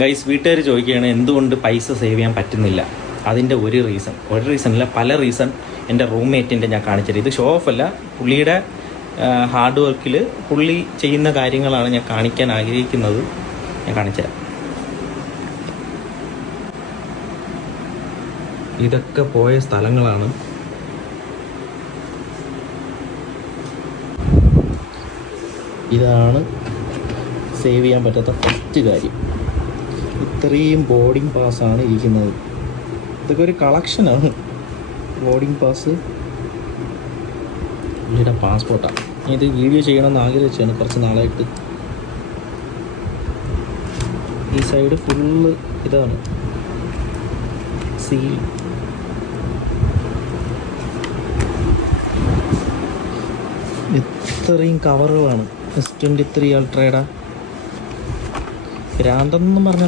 Guys, വീട്ടുകാർ ചോദിക്കുകയാണ് എന്തുകൊണ്ട് പൈസ സേവ് ചെയ്യാൻ പറ്റുന്നില്ല. അതിൻ്റെ ഒരു റീസണില്ല, പല റീസൺ എൻ്റെ റൂംമേറ്റിൻ്റെ ഞാൻ കാണിച്ചത്. ഇത് ഷോ ഓഫ് അല്ല, പുള്ളിയുടെ ഹാർഡ് വർക്കിൽ പുള്ളി ചെയ്യുന്ന കാര്യങ്ങളാണ് ഞാൻ കാണിക്കാൻ ആഗ്രഹിക്കുന്നത്. ഞാൻ കാണിച്ചുതരാം. ഇതൊക്കെ പോയ സ്ഥലങ്ങളാണ്. ഇതാണ് സേവ് ചെയ്യാൻ പറ്റാത്ത ഫസ്റ്റ് കാര്യം. ഇത്രയും ബോർഡിംഗ് പാസ്സാണ് ഇരിക്കുന്നത്. ഇതൊക്കെ ഒരു കളക്ഷനാണ്. ബോർഡിംഗ് പാസ്, പുള്ളിയുടെ പാസ്പോർട്ടാണ്. ഇത് വീഡിയോ ചെയ്യണമെന്ന് ആഗ്രഹിച്ചാണ് കുറച്ച് നാളായിട്ട്. ഈ സൈഡ് ഫുള്ള് ഇതാണ് സീൽ. ഇത്രയും കവറുകളാണ് S23 അൾട്രയുടെ. ഭ്രാന്തെന്നും പറഞ്ഞാൽ